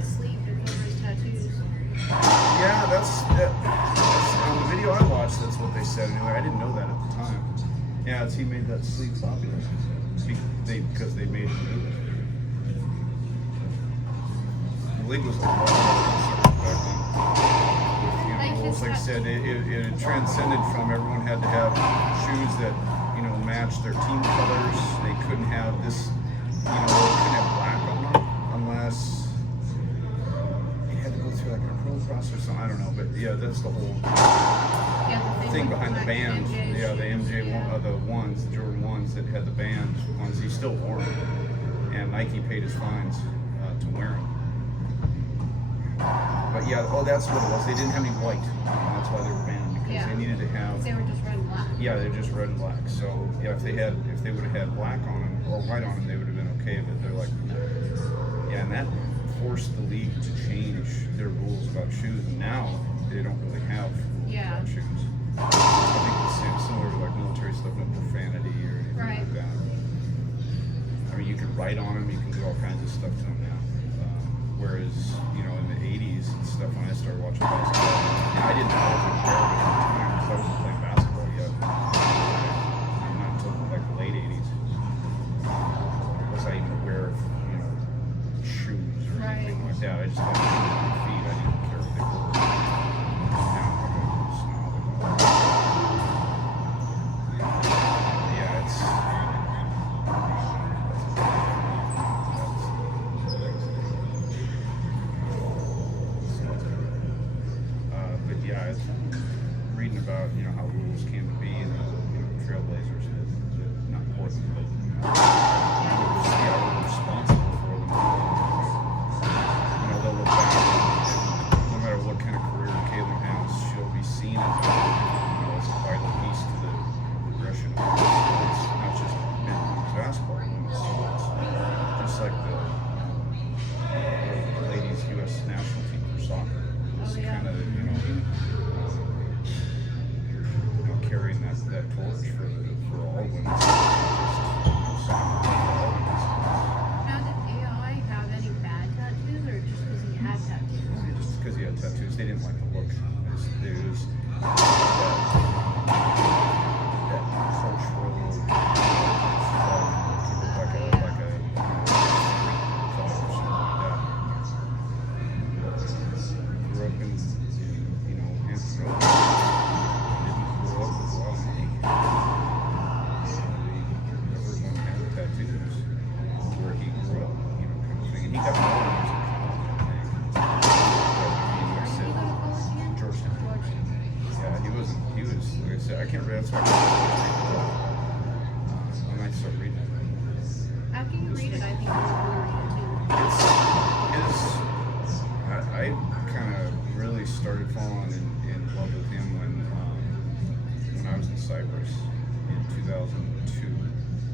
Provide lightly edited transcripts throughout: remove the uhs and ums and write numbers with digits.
his sleeve to cover his tattoos. Yeah, that's on the video I watched. That's what they said. Anyway, I didn't know that at the time. Yeah, he made that sleeve popular because they made it new. The league was a lot back then. Like I said, it had transcended from everyone had to have shoes that matched their team colors. They couldn't have this, they couldn't have black on them unless you had to go through like a pro process or something. I don't know, but yeah, that's the whole thing behind the band. Yeah, the MJ the ones, the Jordan ones that had the band ones. He still wore them, and Nike paid his fines to wear them. But yeah, that's what it was. They didn't have any white. That's why they were banned, because they needed to have. They were just red and black. Yeah, they're just red and black. So yeah, if they would have had black on them or white on them, they would have been okay. But they're like, yeah, and that forced the league to change their rules about shoes. And now they don't really have rules about shoes. I think it's similar to like military stuff, no profanity or anything like that. I mean, you can write on them, you can do all kinds of stuff to them now. Whereas, in the 80s and stuff, when I started watching basketball, I didn't know if it was there at the time because I wasn't playing basketball yet. Not until like the late 80s was I even aware of, shoes or anything like that. I just had shoes on my feet. I didn't care what they were. Now I'm like a snob about it. Yeah, it's... reading about how rules came to be and the trailblazers, not Portland, but we're responsible for them. They'll look back and no matter what kind of career Caitlin has, she'll be seen as as a vital piece to the progression of the sports, not just men's basketball, it's just like the ladies U.S. national team for soccer. It's kind of carrying that torch for all women. Now, did AI have any bad tattoos, or just because he had tattoos? Just because he had tattoos, they didn't like the look. It was that cultural, like a thought or something like that. Grew up in, Hampton. I can't read. That's why I might start reading it. After you read it, I think I kind of really started falling in love with him when I was in Cyprus in 2002.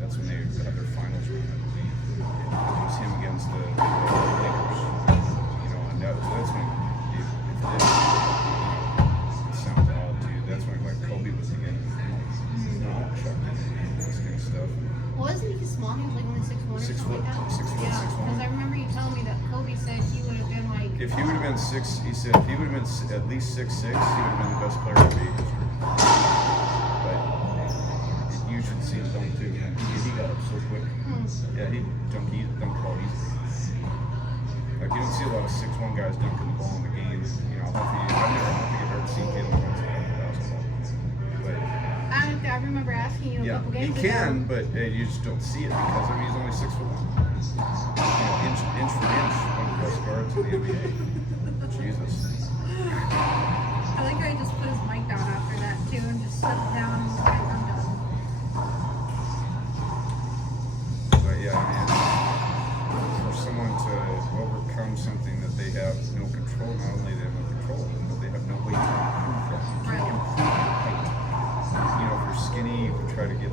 That's when they had their finals run, I believe. It was him against the Lakers. And that's when it sounds odd too. That's when Kobe was again. Chuck and this kind of stuff. Wasn't he small? He was like only 6'1" or 6 something foot, like that? 6 foot, Yeah, 6'1". because I remember you telling me that Kobe said he would have been like... If he would have been he said if he would have been at least 6'6", he would have been the best player in NBA history. But you should see him dunk too. He got up so quick. Yeah, he dunked ball easily. Like you don't see a lot of 6'1" guys dunking the ball in the game. I don't think I've ever seen Caitlin dunk basketball. But I remember asking you a couple games ago. He can, but you just don't see it because he's only 6'1". Inch for inch, one of the best guards in the NBA. Jesus. I like how he just put his mic down after that too and just settled down and was like, I'm done. But yeah, for someone to overcome something that they have no control, not only they have no control of it, but they have no way to improve that. You can't improve height. If you're skinny, you can try to get,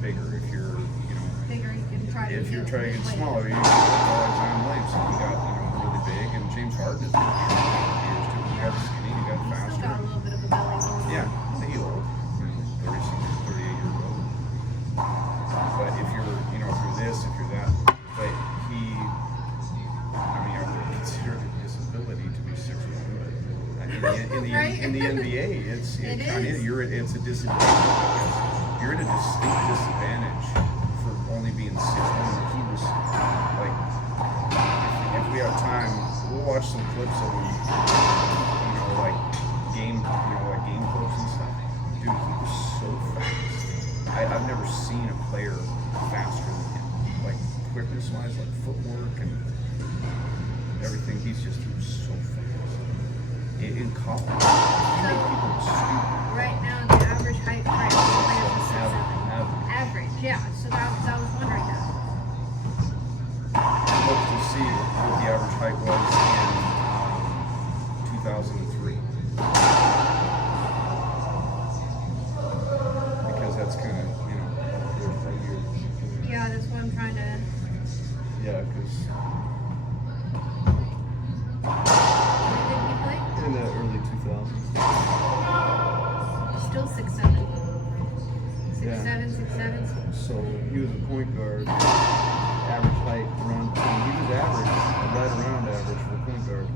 bigger. If you're, bigger, you can try to if you're trying to get smaller, you can Zion Williamson. He got, really big, and James Harden is really short years too. You got skinny, you got faster. Still got a little bit of a belly going on. Yeah, he's old. 38 years old. But if you're, if you're this, if you're that, but he, I would consider Right? in the NBA. It's It kind is. of it's a disadvantage. You're at a distinct disadvantage for only being 6'1". He was like, if we have time, we'll watch some clips of him. Like game clips and stuff. Dude, he was so fast. I've never seen a player faster than him. Like quickness-wise, like footwork and everything. He was so fast. In college, he made people stupid. Right now, the average height for a player is 6'7". Average. Yeah. So I was wondering that. I'd love to see what the average height was in 2003. Because that's kind of, 4 or 5 years. Yeah, that's what I'm trying to. Yeah, because When did he play? in the early 2000s. Still 6'7". Yeah. 6'7". So he was a point guard, average height around, he was average, right around average for a point guard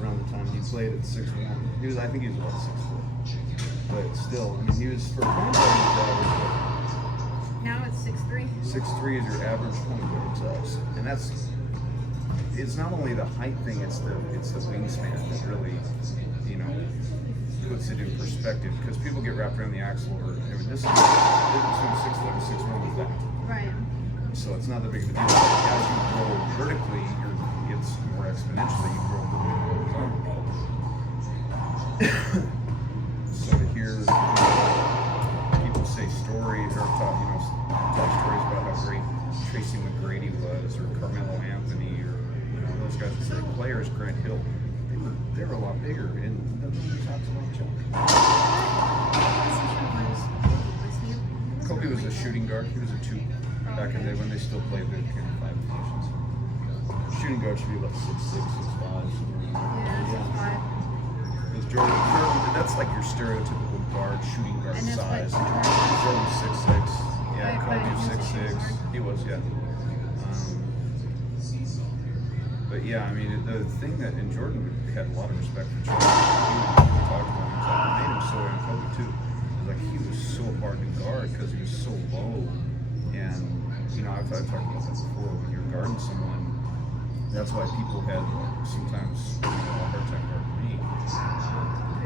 around the time he played at 6'1". I think he was about 6 foot. But still, I mean, he was, for a point guard, he was average, Now it's 6'3". but 6'3" is your average point guard size. And it's not only the height thing, it's the wingspan that really, puts it in perspective, because people get wrapped around the axle over this is the difference between 6 foot and 6'1" is that. Right. So it's not that big of a deal. As you grow vertically, it's more exponentially. You grow horizontally. So to hear people say stories or tell stories about how great Tracy McGrady was, or Carmelo Anthony, or those guys, the players, Grant Hill, they were a lot bigger, and the numbers absolutely choke. Kobe was a shooting guard. He was a 2 back in the day when they still played the kind of 5 positions. Shooting guard should be about 6'6", 6'5". Yeah. Because Jordan, that's like your stereotypical guard, shooting guard And that's size. what Jordan's 6'6". Yeah, Right, Kobe was he was a 6'6". shooting He was, yeah. But yeah, I mean, the thing that, and Jordan had a lot of respect for Jordan. He talked about him, it made him so, and Kobe too. It was like he was so hard to guard because he was so low. And, I've talked about that before. When you're guarding someone, that's why people had sometimes a hard time guarding me. Because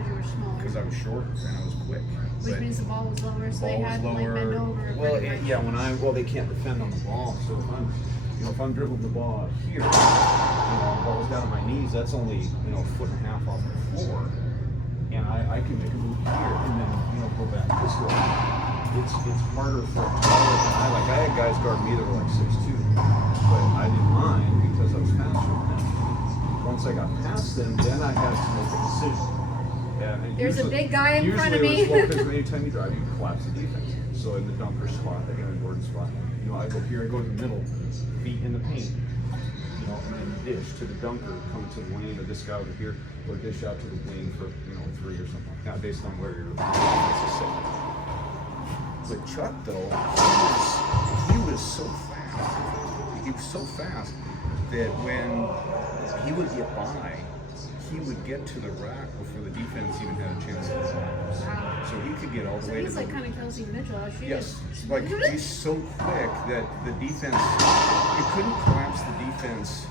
you were smaller. Because I was short and I was quick. Which means the ball was lower, so they had to bend over. Well, pretty much. yeah, they can't defend on the ball. So if I'm dribbling the ball out here, the ball's down at my knees, that's only, a foot and a half off the floor. And I can make a move here and then, go back this way. It's harder for a taller guy. Like, I had guys guard me that were like 6'2", but I didn't mind because I was faster than them. Once I got past them, then I had to make a decision. And There's a big guy in front of Usually me. it was, because anytime you drive, you collapse the defense. So in the dunker spot, in the Gordon spot, I go here, I go to the middle, feet in the paint, and then dish to the dunker, come to the wing, or this guy over here, or dish out to the wing for, 3 or something like that, based on where you're set. But Chuck, though, he was so fast. He was so fast that when he would get by, he would get to the rack before the defense even had a chance to collapse. Wow. So he could get all the way to He's the... like kind of Kelsey Mitchell. Yes, like he's so quick that the defense, you couldn't collapse the defense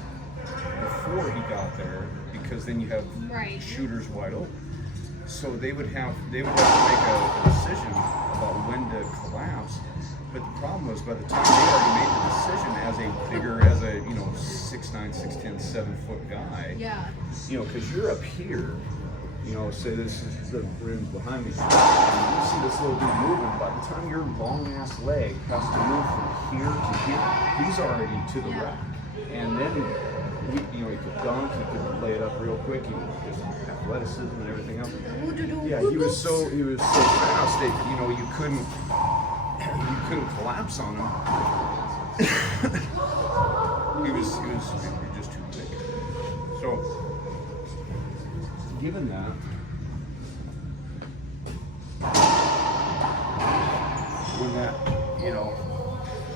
before he got there, because then you have Right. shooters wide open. So they would have to make a decision about when to collapse. But the problem was, by the time they already made the decision as a 6'9", 6'10", 7-foot guy, Yeah. because you're up here, say this is the rim behind me, and you see this little dude moving. By the time your long ass leg has to move from here to here, he's already to the rack. And then he could dunk, he could lay it up real quick, his athleticism and everything else. Yeah, he was so fast that you couldn't collapse on him. he was just too quick. So given that, when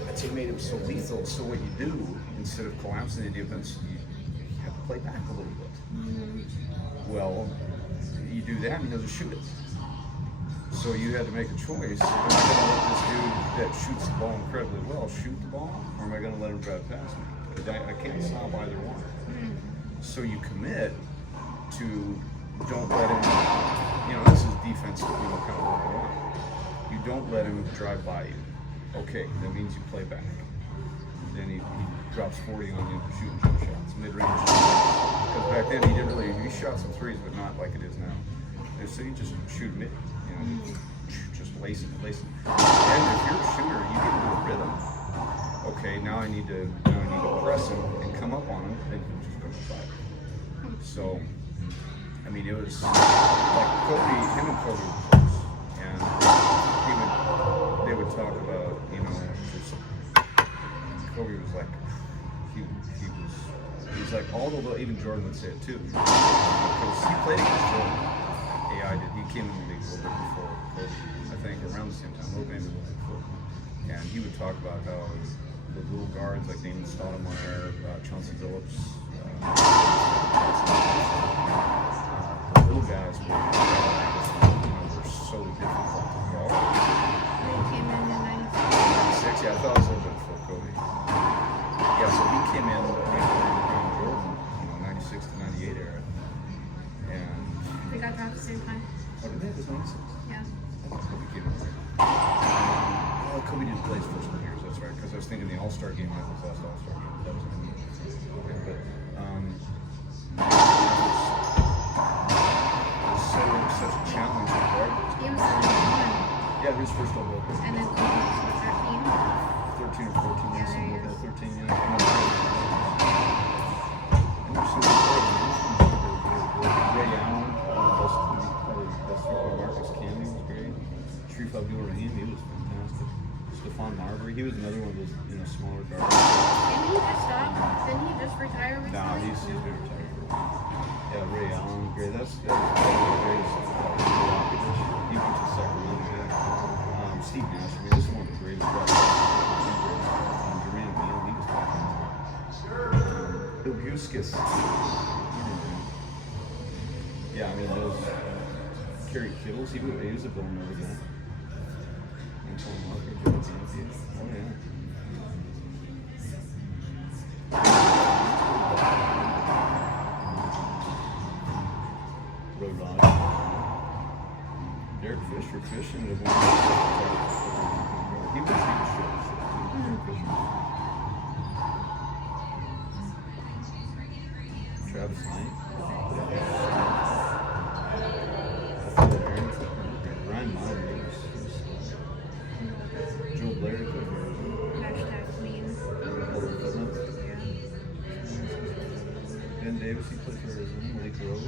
that's what made him so lethal. So what you do, instead of collapsing the defense, you have to play back a little bit. Well, you do that and he doesn't shoot it. So you had to make a choice. Am I going to let this dude that shoots the ball incredibly well shoot the ball, or am I going to let him drive past me? Because I can't stop either one. So you commit to don't let him, this is defensive, kind of 101. You don't let him drive by you. Okay, that means you play back. Then he drops 40 on you shooting jump shots, mid-range. Because back then he shot some threes, but not like it is now. And so you just shoot mid, just lace it. And if you're a shooter, you get into a rhythm. Okay, now I need to press him and come up on him, then he'll just go to fire. So, I mean, it was like him and Kobe were close. And they would talk about, just Kobe was like, he's like, even Jordan would say it too. Because he played against Jordan. AI did. He came in the league a little bit before Kobe, I think, around the same time, a little bit before. And he would talk about how the little guards like Damon Stoudemire, Chauncey Billups, the little guys were so difficult to guard. He came in 96. 96, yeah, I thought it was a little bit before Kobe. Yeah, so he came in around Jordan, 96 to 98 era. And They got drafted at the same time. oh, did they? It was 96? Yeah. Kobe came in there. Kobe didn't play his first couple years, that's right, because I was thinking the All-Star game, that was his last All-Star game. That was okay, but it was such a challenge to guard those He was guys. the number one. Yeah, he was first overall. And then Kobe was 13. 13 or 14, Yeah, something like there that. you 13, yeah. And they're super great. Ray Allen, probably the best three-point. Marcus Camby was great. Sharif Abdul-Rahim, he was fantastic. Stephon Marbury, he was another one of those, smaller guards. Didn't he just stop? Didn't he just retire recently? Nah, he's been retired for a while. Yeah, Ray Allen, great. That's the greatest. He went to Sacramento. Yeah. Steve Nash, I mean, this is one of the greatest guys. Durant Beal, he was fantastic. Ilguskis. Yeah, I mean, those Kerry Kittles, he was a Villanova guy. Antoine Walker, Joe Zampi. Oh, yeah. Road Dog. Derek Fisher fishing with one. He was short. Derek Fisher. Travis Knight. Ryan Myers. Joe Blair. Hashtag queen. Ben Davis, he played for Arizona. Mike Rose.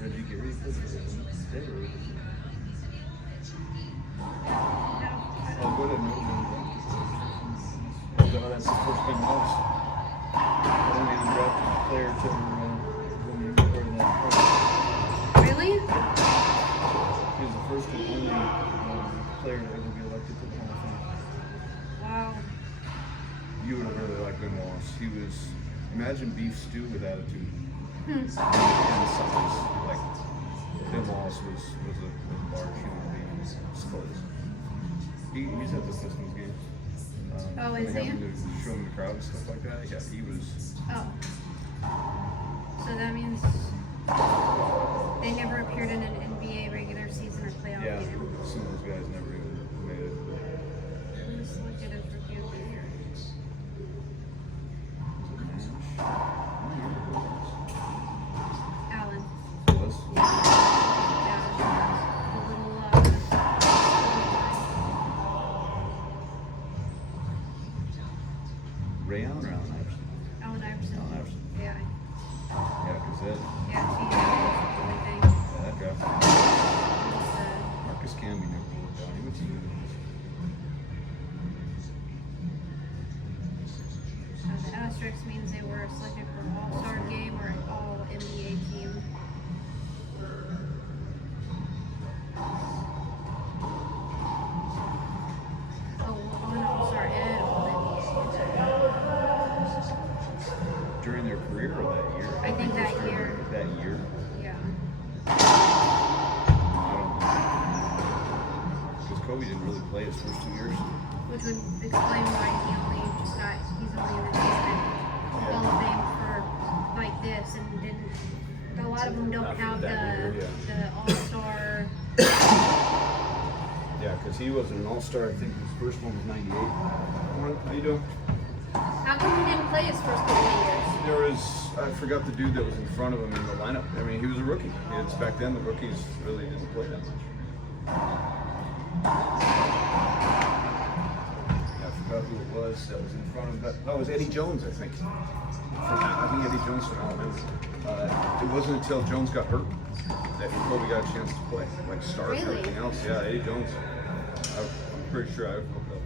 Reggie Gary played for Arizona. Oh, go ahead. Oh, that's the first big loss. Only undrafted player to be part of that. Really? He was the first and only player to ever be elected to the Hall of Fame. Wow. You would have really liked Ben Wallace. He was, imagine beef stew with attitude. And size. Like, Ben Wallace was a large human being. His clothes. He's at the Pistons games. Oh, is they have he? him to show him the crowd and stuff like that. Yeah, he was. Oh. So that means they never appeared in an NBA regular season or playoff Yeah, game. some of those guys never even made it. Who was selected as rookie of the year? Allen. Was it Nash? Yeah. A little, Ray Allen or Allen Iverson? Allen Iverson. Allen Iverson. Yeah. Yeah, because that. Yeah, she did everything. Yeah, that draft. Just, Marcus Camby never worked out. He went to Union. the asterisk means they were selected for All-Star game or an All-NBA team. Oh, an All-Star and All-NBA. during their career or that year? I think that year. That year? Yeah. I don't know. Because Kobe didn't really play his first 2 years. Which would explain why he's only in the basement Hall of Fame for like this, and didn't. A lot of them don't have the All-Star. Yeah, because he wasn't an All-Star. I think his first one was '98. How you doing? How come he didn't play his first couple of years? There was, I forgot the dude that was in front of him in the lineup. I mean, he was a rookie. It's back then the rookies really didn't play that much. Yeah, I forgot who it was that was in front of him. Oh, it was Eddie Jones, I think. I think Eddie Jones from Alabama. It wasn't until Jones got hurt that Kobe got a chance to play, like start and everything else. Yeah, Eddie Jones. I'm pretty sure I looked up.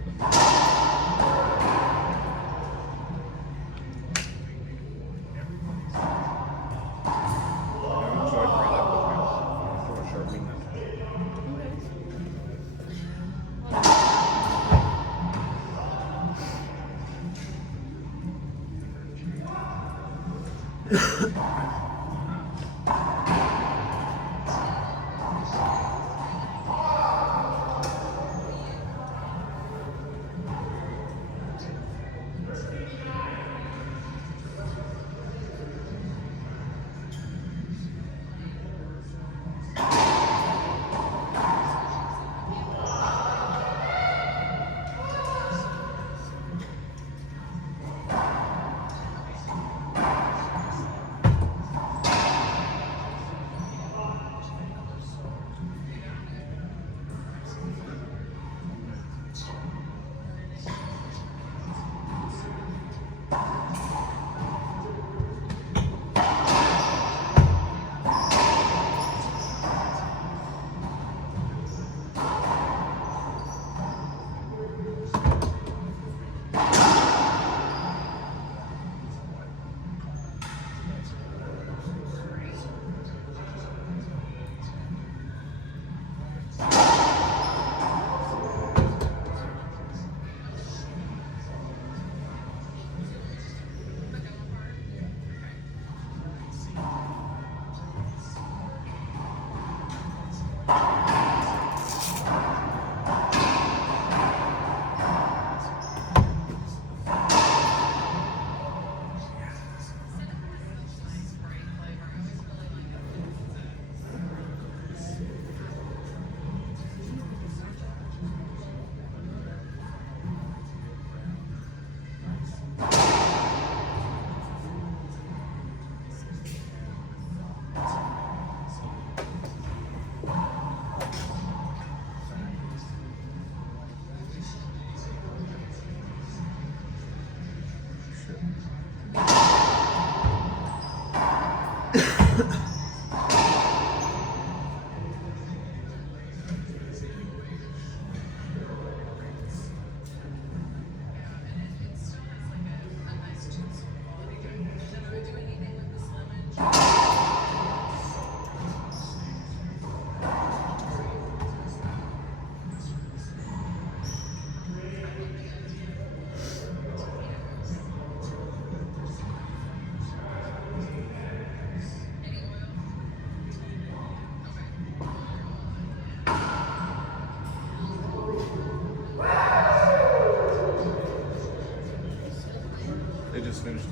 They just finished.